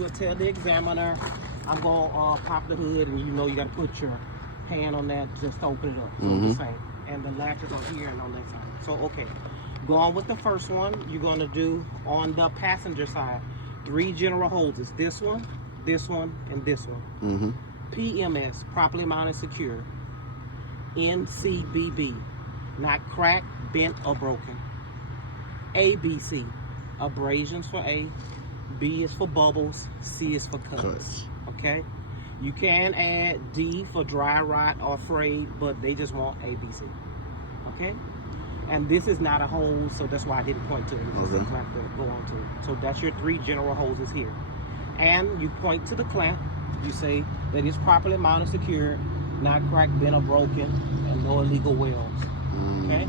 You'll tell the examiner, I'm going to pop the hood, and you know you got to put your hand on that just to open it up. So the same. And the latches are here and on that side. So, okay. Going with the first one, you're going to do on the passenger side, 3 general hoses. This one, and this one. PMS, properly mounted secure. NCBB, not cracked, bent, or broken. ABC, abrasions for A. B is for bubbles. C is for cuts. Okay? You can add D for dry rot or frayed, but they just want ABC. Okay? And this is not a hose, so that's why I didn't point to it. It's a clamp to go on to it. So that's your 3 general hoses here. And you point to the clamp. You say that it's properly mounted, secured, not cracked, bent, or broken, and no illegal welds. Okay?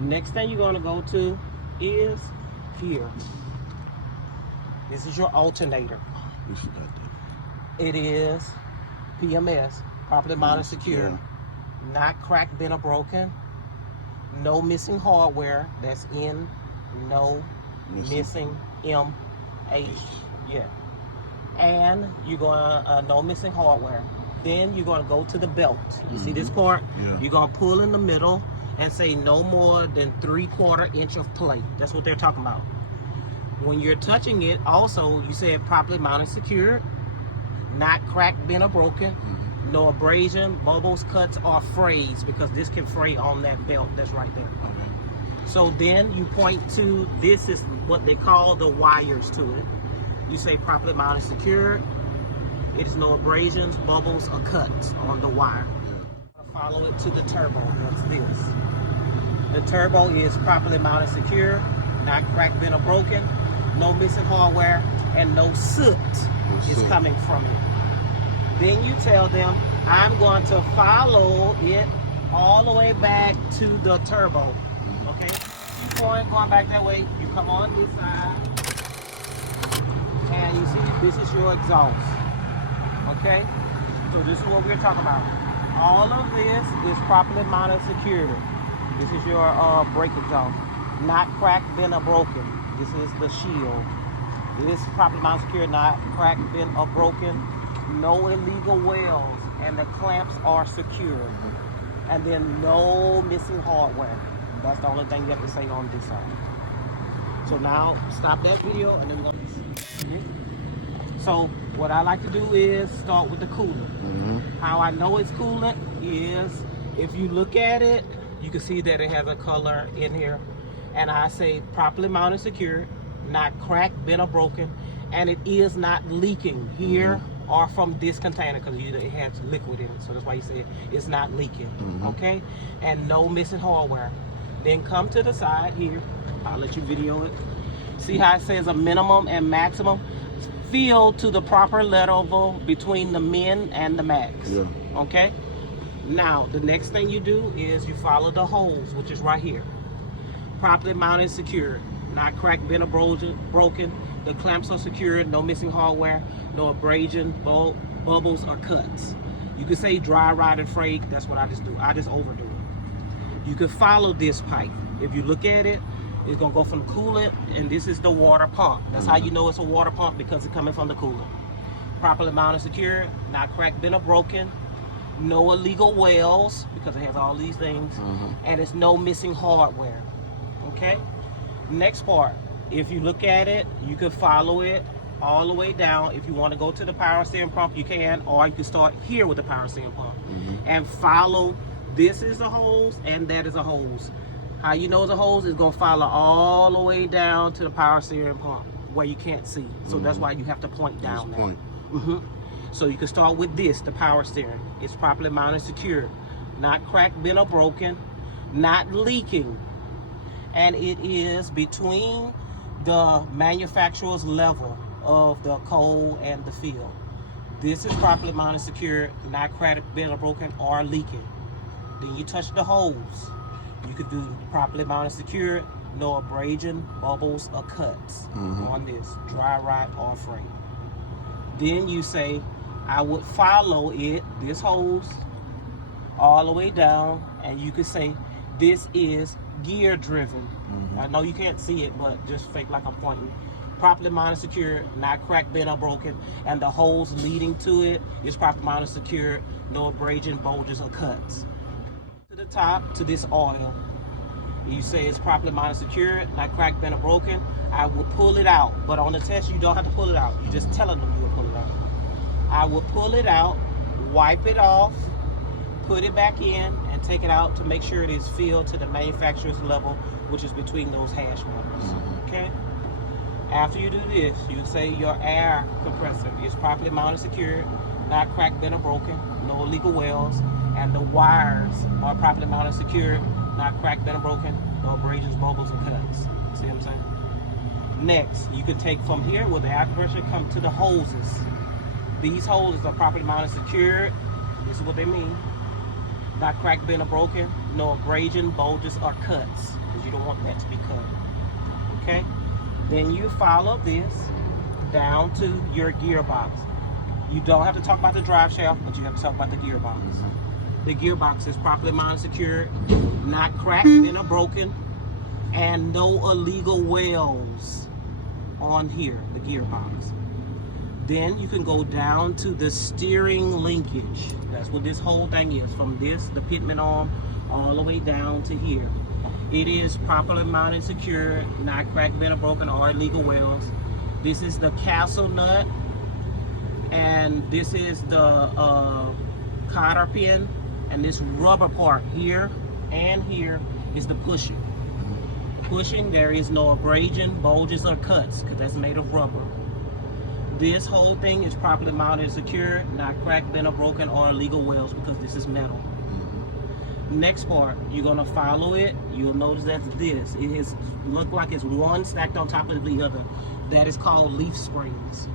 Next thing you're going to go to is here. This is your alternator. We forgot that. It is PMS, properly mounted, secure, not cracked, bent, or broken, no missing hardware. That's N, no missing M, H. Yeah. And you're gonna no missing hardware. Then you're gonna go to the belt. You see this part? You're gonna pull in the middle and say no more than 3/4 inch of plate. That's what they're talking about. When you're touching it, also you said properly mounted, secured, not cracked, bent, or broken, no abrasion, bubbles, cuts, or frays, because this can fray on that belt that's right there. So then you point to, this is what they call the wires to it. You say properly mounted, secured. It is no abrasions, bubbles, or cuts on the wire. Follow it to the turbo. That's this. The turbo is properly mounted, secure, not cracked, bent, or broken, no missing hardware, and no soot is coming from it. Then you tell them, I'm going to follow it all the way back to the turbo. Okay? Keep going back that way. You come on this side. And you see, this is your exhaust. Okay? So this is what we're talking about. All of this is properly mounted, secured. This is your brake exhaust. Not cracked, bent, or broken. This is the shield. This is properly mounted, secured, not cracked, bent, or broken. No illegal welds, and the clamps are secure. And then no missing hardware. That's the only thing you have to say on this side. So now stop that video and then we're going to So what I like to do is start with the coolant. How I know it's coolant is if you look at it, you can see that it has a color in here. And I say properly mounted, secure, not cracked, bent, or broken, and it is not leaking here or from this container, because it has liquid in it. So that's why you say it's not leaking. Okay? And no missing hardware. Then come to the side here. I'll let you video it. See how it says a minimum and maximum? Fill to the proper level between the min and the max. Okay? Now, the next thing you do is you follow the holes, which is right here. Properly mounted, secured, not cracked, bent, or broken. The clamps are secured, no missing hardware, no abrasion, bubbles, or cuts. You can say dry, rotted, frayed. That's what I just do. I just overdo it. You can follow this pipe. If you look at it, it's gonna go from the coolant, and this is the water pump. That's how you know it's a water pump, because it's coming from the coolant. Properly mounted, secured, not cracked, bent, or broken. No illegal welds, because it has all these things, and it's no missing hardware. Okay? Next part, if you look at it, you can follow it all the way down. If you want to go to the power steering pump, you can, or you can start here with the power steering pump and follow. This is a hose and that is a hose. How you know it's a hose is going to follow all the way down to the power steering pump where you can't see. So that's why you have to point down now. So you can start with this, the power steering. It's properly mounted, secured, not cracked, bent, or broken, not leaking. And it is between the manufacturer's level of the coal and the field. This is properly mounted, secured, not cracked, bent, or broken, or leaking. Then you touch the hose. You could do properly mounted, secured, no abrasion, bubbles, or cuts on this, dry rot or fray. Then you say, I would follow it, this hose, all the way down, and you could say, this is gear driven. I know you can't see it, but just fake like I'm pointing. properly mounted, secured, not cracked, bent, or broken, and the holes leading to it is properly mounted, secured, no abrasion, bulges, or cuts. To the top, to this oil, you say it's properly mounted, secured, not cracked, bent, or broken. I will pull it out, but on the test, you don't have to pull it out. You're just telling them you will pull it out. I will pull it out, wipe it off, put it back in, and take it out to make sure it is filled to the manufacturer's level, which is between those hash marks. Okay? After you do this, you say your air compressor is properly mounted, secured, not cracked, bent, or broken, no illegal welds, and the wires are properly mounted, secured, not cracked, bent, or broken, no abrasions, bubbles, or cuts. See what I'm saying? Next, you can take from here where the air compressor come to the hoses. These hoses are properly mounted, secured. This is what they mean. Not cracked, bent, or broken, no abrasion, bulges, or cuts, because you don't want that to be cut. Okay? Then you follow this down to your gearbox. You don't have to talk about the drive shaft, but you have to talk about the gearbox. The gearbox is properly mounted, secured, not cracked, bent, or broken, and no illegal welds on here, the gearbox. Then you can go down to the steering linkage. That's what this whole thing is, from this, the pitman arm, all the way down to here. It is properly mounted, secured, not cracked, bent, or broken, or illegal welds. This is the castle nut, and this is the cotter pin, and this rubber part here and here is the pushing. Pushing, there is no abrasion, bulges, or cuts, because that's made of rubber. This whole thing is properly mounted and secured, not cracked, bent, or broken, or illegal welds, because this is metal. Next part, you're gonna follow it. You'll notice that this, it is look like it's one stacked on top of the other. That is called leaf springs.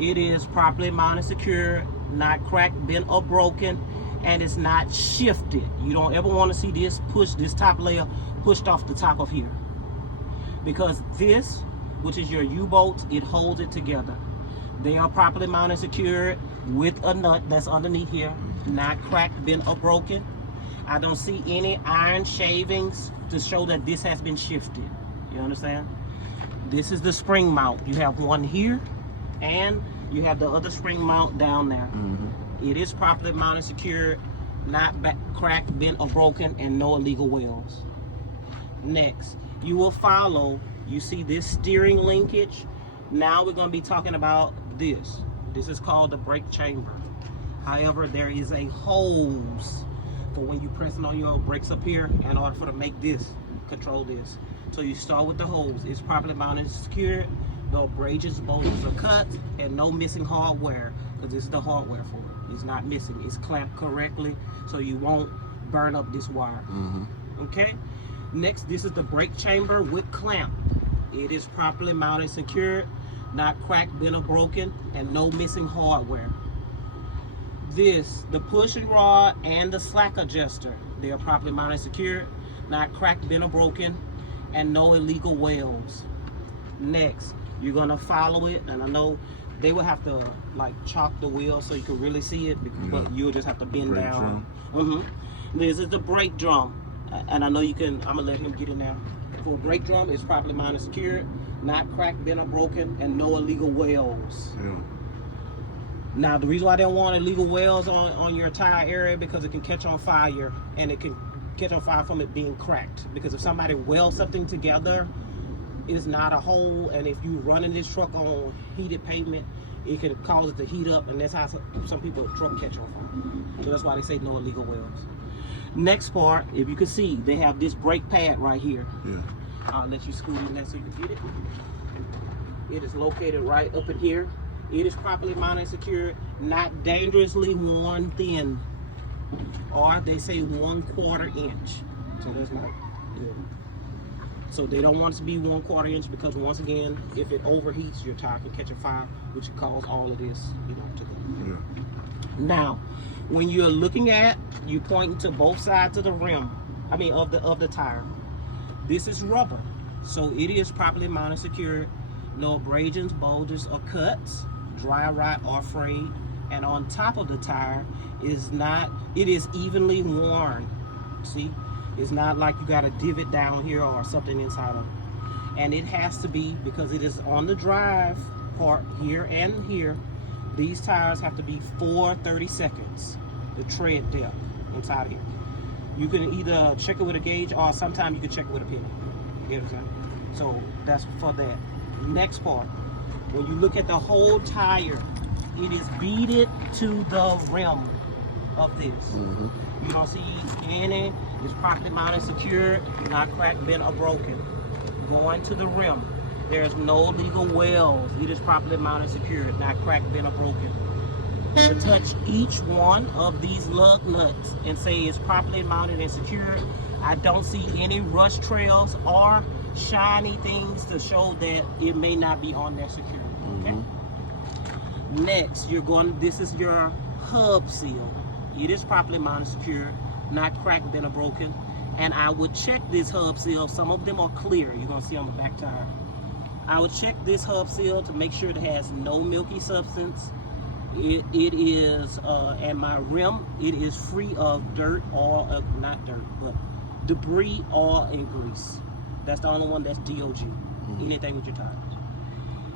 It is properly mounted, secured, not cracked, bent, or broken, and it's not shifted. You don't ever want to see this top layer pushed off the top of here, because this, which is your U-bolt, it holds it together. They are properly mounted, secured, with a nut that's underneath here, not cracked, bent, or broken. I don't see any iron shavings to show that this has been shifted. You understand? This is the spring mount. You have one here, and you have the other spring mount down there. It is properly mounted, secured, not cracked, bent, or broken, and no illegal welds. Next, you will follow, you see this steering linkage. Now we're going to be talking about this. This is called the brake chamber. However, there is a hose for when you pressing on your brakes up here in order for to make this, control this. So you start with the hose. It's properly mounted, secured, no abrasions, bulges, or cuts, and no missing hardware, because this is the hardware for it. It's not missing. It's clamped correctly, so you won't burn up this wire. Okay? Next, this is the brake chamber with clamp. It is properly mounted, secured, not cracked, bent, or broken, and no missing hardware. This, the pushing rod and the slack adjuster, they are properly mounted, secured, not cracked, bent, or broken, and no illegal welds. Next, you're gonna follow it, and I know they will have to like chalk the wheel so you can really see it, but you'll just have to bend brake down. This is the brake drum, and I know you can. I'm gonna let him get in there. For a brake drum, it's properly mounted, secured, not cracked, bent, or broken, and no illegal welds. Now, the reason why they don't want illegal welds on your tire area, because it can catch on fire, and it can catch on fire from it being cracked. Because if somebody welds something together, it's not a hole, and if you running this truck on heated pavement, it can cause it to heat up, and that's how some people's truck catch on fire. So that's why they say no illegal welds. Next part, if you can see, they have this brake pad right here. I'll let you scoot in there so you can get it. It is located right up in here. It is properly mounted and secured, not dangerously worn thin, or they say 1/4 inch. So that's not good. So they don't want it to be 1/4 inch, because once again, if it overheats, your tire can catch a fire, which can cause all of this, to go. Now, when you're looking at, you pointing to both sides of the rim, of the tire. This is rubber, so it is properly mounted, secured, no abrasions, bulges, or cuts, dry rot, or frayed. And on top of the tire it is evenly worn. See, it's not like you got a divot down here or something inside of it. And it has to be, because it is on the drive part here and here, these tires have to be 4 30-seconds, the tread depth inside here. You can either check it with a gauge, or sometimes you can check it with a penny. You know what I'm saying? So that's for that. Next part, when you look at the whole tire, it is beaded to the rim of this. Mm-hmm. You don't see any, it's properly mounted, secured, not cracked, bent, or broken. Going to the rim, there's no legal wells. It is properly mounted, secured, not cracked, bent, or broken. To touch each one of these lug nuts and say it's properly mounted and secured, I don't see any rust trails or shiny things to show that it may not be on there secure. Okay. Mm-hmm. Next, this is your hub seal. It is properly mounted, secured, not cracked, bent, or broken. And I would check this hub seal. Some of them are clear. You're gonna see on the back tire. I would check this hub seal to make sure it has no milky substance. It is, and my rim, it is free of dirt, or not dirt, but debris, oil, and grease. That's the only one that's DOG. Anything with your tires.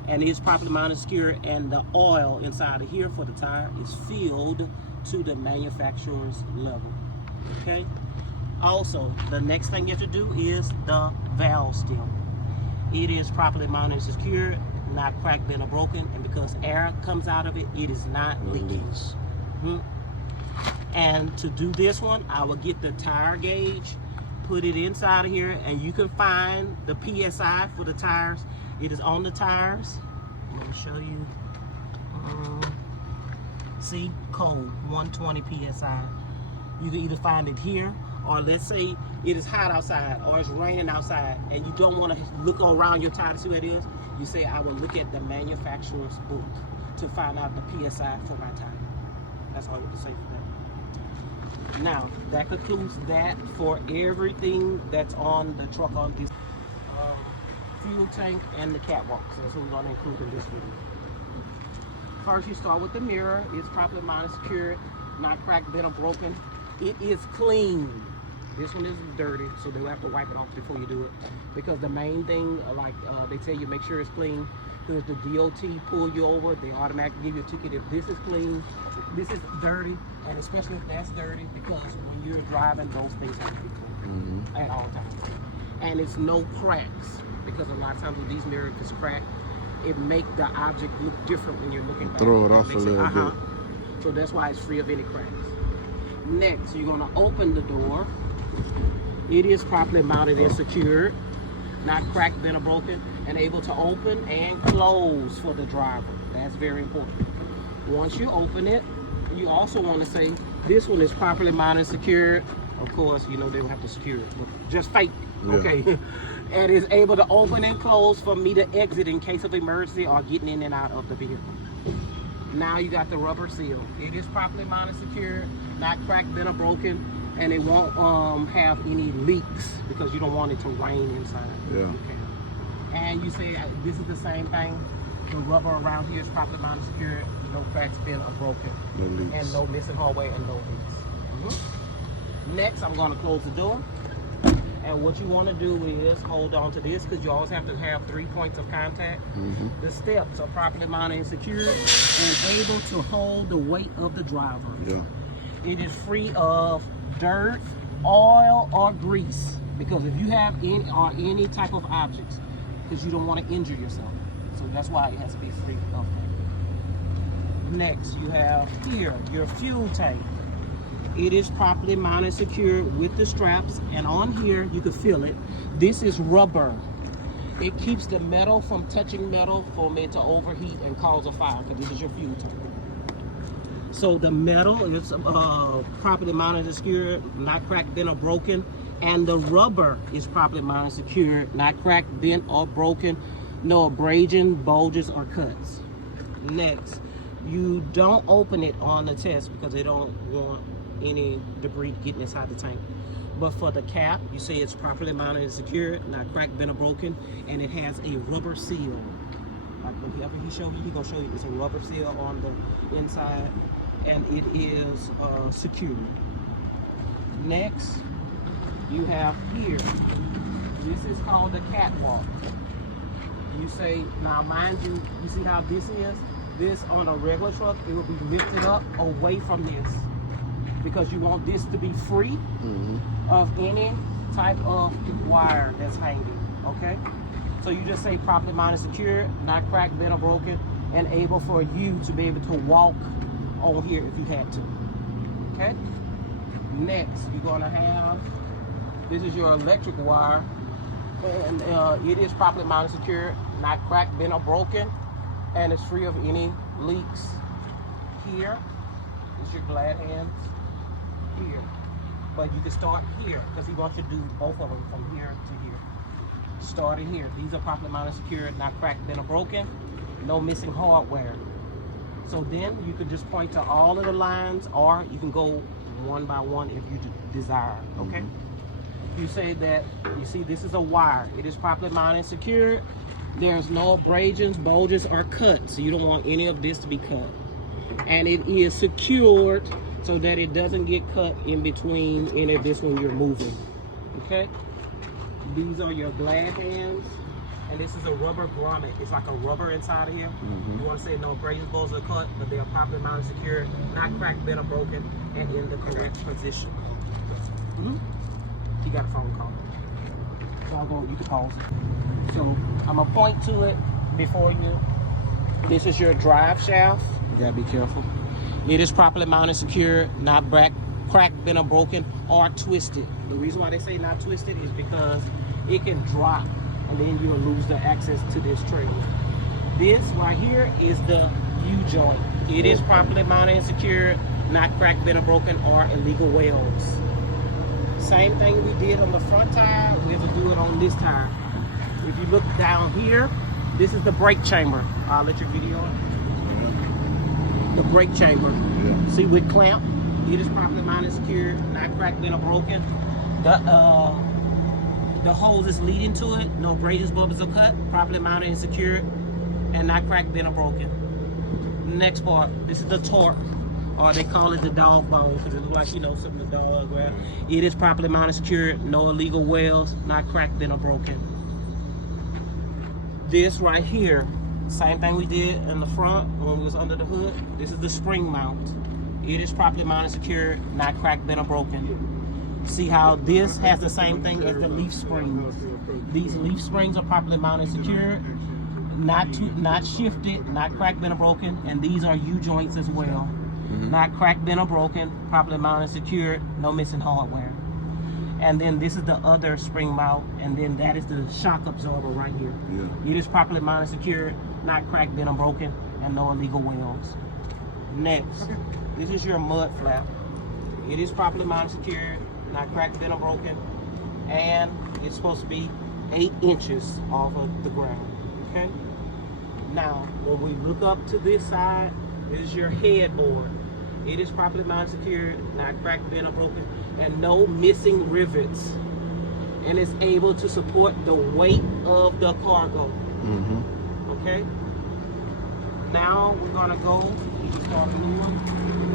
And it's properly mounted, secure, and the oil inside of here for the tire is filled to the manufacturer's level. Okay. Also, the next thing you have to do is the valve stem. It is properly mounted and secured, not cracked, bent, or broken, and because air comes out of it, it is not leaking. And to do this one, I will get the tire gauge, put it inside of here, and you can find the PSI for the tires. It is on the tires. Let me show you. See, code 120 PSI. You can either find it here, or let's say it is hot outside or it's raining outside and you don't want to look around your tire to see what it is. You say, I will look at the manufacturer's book to find out the PSI for my tire. That's all you have to say for that. Now, that concludes that for everything that's on the truck, on this fuel tank and the catwalk. So that's what we're going to include in this video. First, you start with the mirror. It's properly mounted, secured, not cracked, bent, or broken. It is clean. This one is dirty, so they'll have to wipe it off before you do it. Because the main thing, they tell you make sure it's clean. Because the DOT pull you over, they automatically give you a ticket if this is clean. This is dirty, and especially if that's dirty, because when you're driving, those things have to be clean at all times. And it's no cracks, because a lot of times with these mirrors, if it's cracked, it make the object look different when you're looking back. Throw it off a little bit. So that's why it's free of any cracks. Next, you're going to open the door. It is properly mounted and secured, not cracked, bent, or broken, and able to open and close for the driver. That's very important. Once you open it, you also want to say this one is properly mounted and secured. Of course, you know they will have to secure it, but just fake, okay? And is able to open and close for me to exit in case of emergency or getting in and out of the vehicle. Now you got the rubber seal. It is properly mounted, secured, not cracked, bent, or broken, and it won't have any leaks because you don't want it to rain inside. Yeah. Okay. And you say this is the same thing. The rubber around here is properly mounted, secured, no cracks, bent, or broken, No leaks. and no missing hallway and no leaks. Next, I'm going to close the door. And what you want to do is hold on to this, because you always have to have 3 points of contact. The steps are properly mounted and secured and able to hold the weight of the driver. Yeah. It is free of dirt, oil, or grease, because if you have any type of objects, because you don't want to injure yourself. So that's why it has to be free of that. Next, you have here your fuel tank. It is properly mounted, secured with the straps, and on here you can feel it. This is rubber. It keeps the metal from touching metal for it to overheat and cause a fire, because this is your fuel tank. So the metal is properly mounted and secured, not cracked, bent, or broken, and the rubber is properly mounted and secured, not cracked, bent, or broken, no abrasion, bulges, or cuts. Next, you don't open it on the test because they don't want any debris getting inside the tank. But for the cap, you say it's properly mounted and secured, not cracked, bent, or broken, and it has a rubber seal. Like whenever he show you, he gonna show you it's a rubber seal on the inside, and it is secure. Next, you have here, this is called the catwalk. You say, now mind you, you see how this is? This on a regular truck, it will be lifted up away from this because you want this to be free of any type of wire that's hanging, okay? So you just say properly mounted, secure, not cracked, bent, or broken, and able for you to be able to walk on here if you had to, okay? Next, you're gonna have, this is your electric wire, and it is properly mounted, secure, not cracked, bent, or broken, and it's free of any leaks. Here is your glad hands here, but you can start here because he wants you to do both of them from here to here. Starting here, these are properly mounted, secure, not cracked, bent, or broken, no missing hardware. So then you can just point to all of the lines, or you can go one by one if you desire, okay? You say that, you see this is a wire. It is properly mounted, secured. There's no abrasions, bulges, or cuts. So you don't want any of this to be cut. And it is secured so that it doesn't get cut in between any of this when you're moving, okay? These are your glad hands. And this is a rubber grommet. It's like a rubber inside of here. You want to say no abrasions, bulges, or cut, but they are properly mounted, secured, not cracked, bent, or broken, and in the correct position. He got a phone call. So I'll go, you can pause it. So I'm gonna point to it before you. This is your drive shaft. You gotta be careful. It is properly mounted, secured, not cracked, bent, or broken, or twisted. The reason why they say not twisted is because it can drop and then you'll lose the access to this trailer. This right here is the U-joint. It is properly mounted and secured, not cracked, bent, or broken, or illegal welds. Same thing we did on the front tire, we have to do it on this tire. If you look down here, this is the brake chamber. I'll let your video on. The brake chamber. See with clamp, it is properly mounted, secured, not cracked, bent, or broken. The hose is leading to it, no abrasions, bubbles, or cut, properly mounted and secured, and not cracked, bent, or broken. Next part, this is the torque. Or they call it the dog bone because it looks like, you know, something the dog grab. It is properly mounted, secured, no illegal welds, not cracked, bent, or broken. This right here, same thing we did in the front when we was under the hood. This is the spring mount. It is properly mounted, secured, not cracked, bent, or broken. See how this has the same thing as the leaf springs. These leaf springs are properly mounted, secured, not shifted, not cracked, bent, or broken, and these are U-joints as well. Not cracked, bent, or broken, properly mounted, secured, no missing hardware. And then this is the other spring mount, and then that is the shock absorber right here. It is properly mounted, secured, not cracked, bent, or broken, and no illegal welds. Next, this is your mud flap. It is properly mounted, secured, not cracked, bent, or broken, and it's supposed to be 8 inches off of the ground, okay? Now, when we look up to this side, this is your headboard. It is properly mounted, secured, not cracked, bent, or broken, and no missing rivets. And it's able to support the weight of the cargo. Okay? Now we're gonna go, you can start moving.